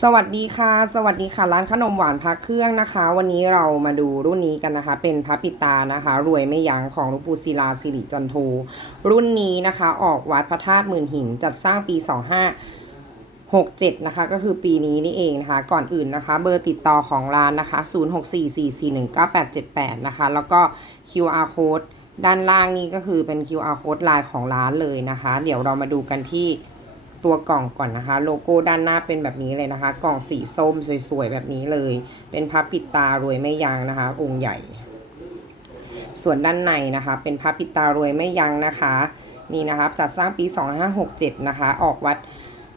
สวัสดีค่ะ สวัสดีค่ะ ร้านขนมหวานพักเครื่องนะคะ วันนี้เรามาดูรุ่นนี้กันนะคะ เป็นพระปิตานะคะ รวยไม่ยั้งของหลวงปู่ศิลาสิริจันโทรุ่นนี้นะคะ ออกวัดพระธาตุหมื่นหิน จัดสร้างปี 25 67 นะคะ ก็คือปีนี้นี่เองนะคะ ก่อนอื่นนะคะ เบอร์ติดต่อของร้านนะคะ 0644419878 นะคะ แล้วก็ QR code ด้านล่างนี้ก็คือเป็น QR code ไลน์ของร้านเลยนะคะ เดี๋ยวเรามาดูกันที่ ตัวกล่องก่อนนะคะ โลโก้ด้านหน้าเป็นแบบนี้เลยนะคะ กล่องสีส้มสวยๆแบบนี้เลย เป็นพระปิดตารวยไม่ยั้งนะคะ องค์ใหญ่ ส่วนด้านในนะคะ เป็นพระปิดตารวยไม่ยั้งนะคะ นี่นะคะจัดสร้างปี 2567 นะคะ ออกวัด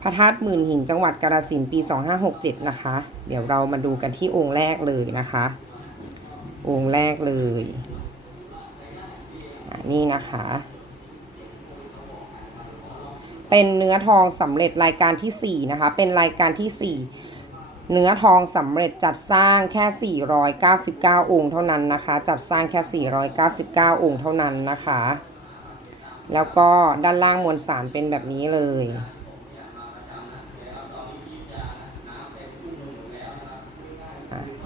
พระธาตุหมื่นหินจังหวัดกาฬสินธุ์ปี 2567 นะคะ เดี๋ยวเรามาดูกันที่องค์แรกเลยนะคะ องค์แรกเลยนี่นะคะ เป็นเนื้อทองสำเร็จรายการที่ 4 นะคะ เป็นรายการที่ 4 เนื้อทองสำเร็จจัดสร้างแค่ 499 องค์เท่านั้นนะคะ จัดสร้างแค่ 499 องค์เท่านั้นนะคะ แล้วก็ด้านล่างมวลสารเป็นแบบนี้เลยอะ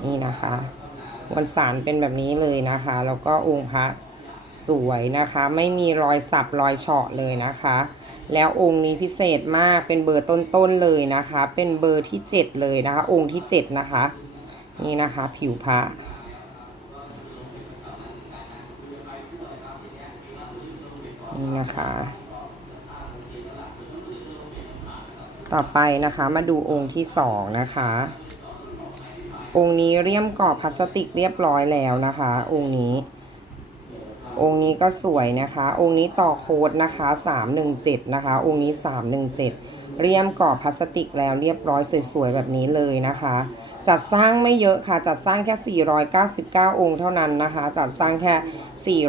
นี่นะคะมวลสารเป็นแบบนี้เลยนะคะ แล้วก็องค์พระ สวยนะคะไม่มีรอยสับรอยเฉาะเลยนะคะ แล้วองค์นี้พิเศษมากเป็นเบอร์ต้นๆเลยนะคะ เป็นเบอร์ที่ 7 เลยนะคะ องค์ที่ 7 นะคะ นี่นะคะผิวพระนี่นะคะ ต่อไปนะคะมาดูองค์ที่สองนะคะ องค์นี้เรียมกรอบพลาสติกเรียบร้อยแล้วนะคะ องค์นี้ องค์นี้ก็สวยนะคะ องค์นี้ต่อโค้ดนะคะ 317 นะคะ องค์นี้ 317 เรียมกรอบพลาสติกแล้วเรียบร้อยสวยๆ แบบนี้เลยนะคะ จัดสร้างไม่เยอะค่ะ จัดสร้างแค่ 499 องค์เท่านั้นนะคะ จัดสร้างแค่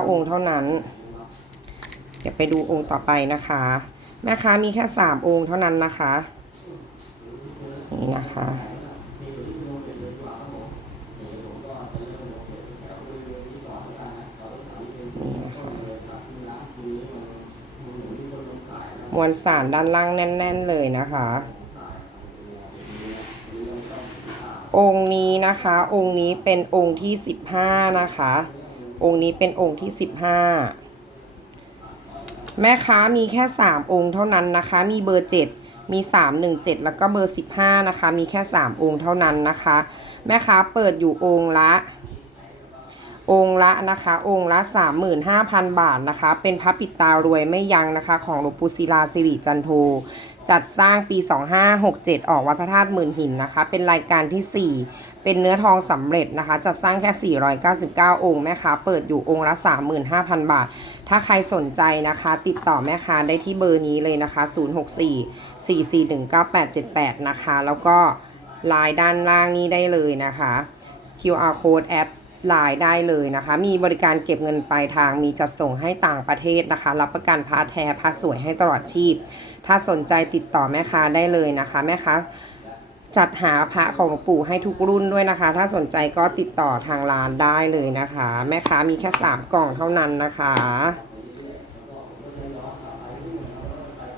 499 องค์เท่านั้น เดี๋ยวไปดูองค์ต่อไปนะคะ แม่ค้ามีแค่ 3 องค์เท่านั้นนะคะ นี่นะคะ นี่นะคะ มวลสารด้านล่างแน่น ๆ เลยนะคะ องค์นี้นะคะ องค์นี้เป็นองค์ที่15นะคะ องค์นี้เป็นองค์ที่15แม่ค้ามีแค่3องค์เท่านั้นนะคะ มีเบอร์7มี317แล้วก็เบอร์15นะคะ มีแค่3องค์เท่านั้นนะคะ แม่ค้าเปิดอยู่องค์ละ องค์ละนะคะองค์ละ 35,000 บาทนะคะ เป็นพระปิดตารวยไม่ยั้งนะคะ ของหลวงปู่ศิลาสิริจันโท จัดสร้างปี 2567 ออกวัดพระธาตุหมื่นหินนะคะ เป็นรายการที่ 4 เป็นเนื้อทองสำเร็จนะคะ จัดสร้างแค่ 499 องค์แม่ค้าเปิดอยู่องค์ละ 35,000 บาท ถ้าใครสนใจนะคะ ติดต่อแม่ค้าได้ที่เบอร์นี้เลยนะคะ 064 4419878 นะคะ แล้วก็ไลน์ด้านล่างนี้ได้เลยนะคะ QR code แอด ไลน์ได้เลยนะคะ มีบริการเก็บเงินปลายทาง มีจัดส่งให้ต่างประเทศนะคะ รับประกันพระแท้พระสวยให้ตลอดชีพ ถ้าสนใจติดต่อแม่ค้าได้เลยนะคะ แม่ค้าจัดหาพระของหลวงปู่ให้ทุกรุ่นด้วยนะคะ ถ้าสนใจก็ติดต่อทางร้านได้เลยนะคะ แม่ค้ามีแค่ 3 กล่องเท่านั้นนะคะ